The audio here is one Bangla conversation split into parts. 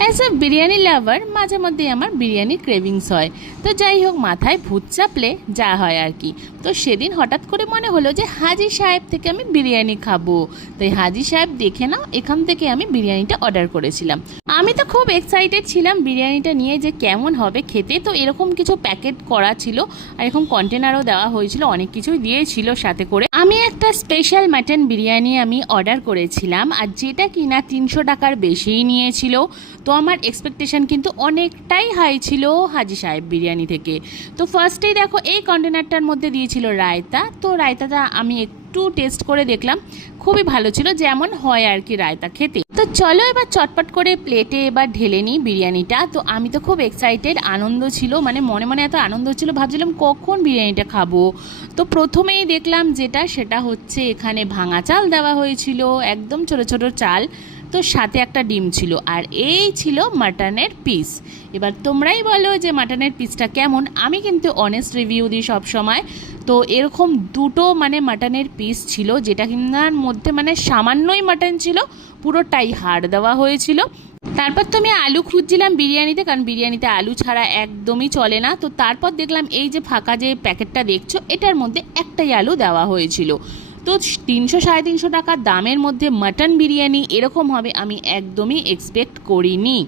অ্যাজ আ বিরিয়ানি লাভার মাঝে মধ্যেই আমার বিরিয়ানি ক্রেভিংস হয়। তো যাই হোক, মাথায় ভূত চাপলে যা হয় আর কি। তো সেদিন হঠাৎ করে মনে হলো যে হাজি সাহেব থেকে আমি বিরিয়ানি খাবো। তাই হাজি সাহেব দেখে নাও, এখান থেকে আমি বিরিয়ানিটা অর্ডার করেছিলাম। আমি তো খুব এক্সাইটেড ছিলাম বিরিয়ানিটা নিয়ে যে কেমন হবে খেতে। তো এরকম কিছু প্যাকেট করা ছিল আর এরকম কন্টেনারও দেওয়া হয়েছিল, অনেক কিছুই দিয়েছিল সাথে করে। আমি একটা স্পেশাল মাটন বিরিয়ানি আমি অর্ডার করেছিলাম, আর যেটা কিনা 300 টাকার বেশিই নিয়েছিল। তো আমার এক্সপেকটেশন কিন্তু অনেকটাই হাই ছিল হাজি সাহেব বিরিয়ানি থেকে। তো ফার্স্টেই দেখো এই কন্টেনারটার মধ্যে দিয়েছিল রায়তা। তো রায়তাটা আমি একটু টেস্ট করে দেখলাম, খুবই ভালো ছিল, যেমন হয় আর কি রায়তা খেতে। তো চলো এবার চটপট করে প্লেটে এবার ঢেলে নিই বিরিয়ানিটা। তো আমি তো খুব এক্সাইটেড, আনন্দ ছিল, মানে মনে মনে এত আনন্দ ছিল, ভাবছিলাম কখন বিরিয়ানিটা খাবো। তো প্রথমেই দেখলাম সেটা হচ্ছে এখানে ভাঙা চাল দেওয়া হয়েছিল, একদম ছোট ছোট চাল। তো সাথে একটা ডিম ছিল, আর এই ছিল মাটনের পিস। এবার তোমরাই বলো যে মাটনের পিসটা কেমন। আমি কিন্তু অনেস্ট রিভিউ দিই সব সময়। তো এরকম দুটো মানে মাটনের পিস ছিল, যেটা কিনার মধ্যে মানে সামান্যই মাটন ছিল, পুরোটাই হাড় দেওয়া হয়েছিল। তারপর তো আমি আলু খুঁজছিলাম বিরিয়ানিতে, কারণ বিরিয়ানিতে আলু ছাড়া একদমই চলে না। তো তারপর দেখলাম এই যে ফাঁকা যে প্যাকেটটা দেখছো, এটার মধ্যে একটাই আলু দেওয়া হয়েছিল। তো 300-350 টাকার দামের মধ্যে মাটন বিরিয়ানি এরকম হবে আমি একদমই এক্সপেক্ট করিনি।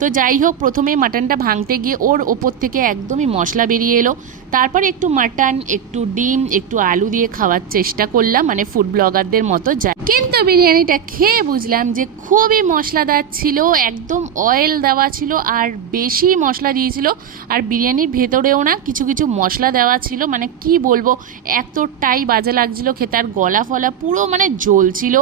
তো যাই হোক, প্রথমে মাটনটা ভাঙতে গিয়ে ওর ওপর থেকে একদমই মশলা বেরিয়ে এলো। তারপর একটু মাটন, একটু ডিম, একটু আলু দিয়ে খাওয়ার চেষ্টা করলাম, মানে ফুড ব্লগারদের মতো যায়। কিন্তু বিরিয়ানিটা খেয়ে বুঝলাম যে খুবই মশলাদার ছিল, একদম অয়েল দেওয়া ছিল, আর বেশি মশলা দিয়েছিল। আর বিরিয়ানির ভেতরেও না কিছু কিছু মশলা দেওয়া ছিল, মানে কি বলবো, এতটাই বাজে লাগছিল খেতে। আর গলা ফলা পুরো মানে জ্বলছিল,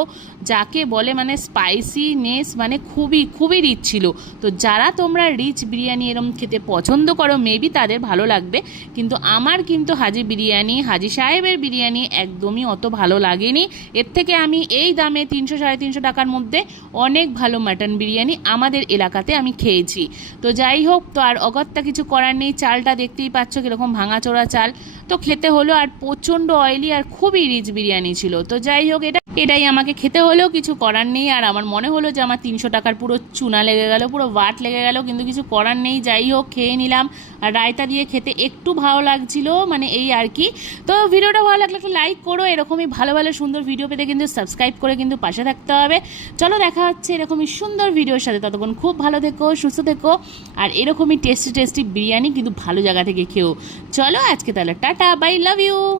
যাকে বলে মানে স্পাইসিনেস, মানে খুবই খুবই রিচ ছিল। তো যারা তোমরা রিচ বিরিয়ানি এরম খেতে পছন্দ করো, মেবি তাদের ভালো লাগবে। কিন্তু আমার কিন্তু হাজি সাহেবের বিরিয়ানি একদমই অত ভালো লাগেনি। এর থেকে আমি এই দামে 300-350 টাকার মধ্যে অনেক ভালো মাটন বিরিয়ানি আমাদের এলাকাতে আমি খেয়েছি। তো যাই হোক, তো আর অগত্যা কিছু করার নেই। চালটা দেখতেই পাচ্ছ কীরকম ভাঙাচোরা চাল, তো খেতে হলো। আর প্রচণ্ড অয়েলি আর খুবই রিচ বিরিয়ানি ছিল। তো যাই হোক, এটাই আমাকে খেতে হলেও কিছু করার নেই। আর আমার মনে হলো যে আমার 300 টাকার পুরো চুনা লেগে গেল, পুরো ওয়াট লেগে গেল, কিন্তু কিছু করার নেই। যাই হোক, খেয়ে নিলাম। আর রায়তা দিয়ে খেতে একটু ভালো লাগছিল, মানে এই আর কি। তো ভিডিওটা ভালো লাগলে একটু লাইক করো, এরকমই ভালো ভালো সুন্দর ভিডিও পেতে কিন্তু সাবস্ক্রাইব করে কিন্তু পাশে থাকতে হবে। চলো দেখা হচ্ছে এরকমই সুন্দর ভিডিওর সাথে, ততক্ষণ খুব ভালো থেকো, সুস্থ থেকো, আর এরকমই টেস্টি টেস্টি বিরিয়ানি কিন্তু ভালো জায়গা থেকে খেও। চলো আজকে তাহলে টাটা, বাই, লাভ ইউ।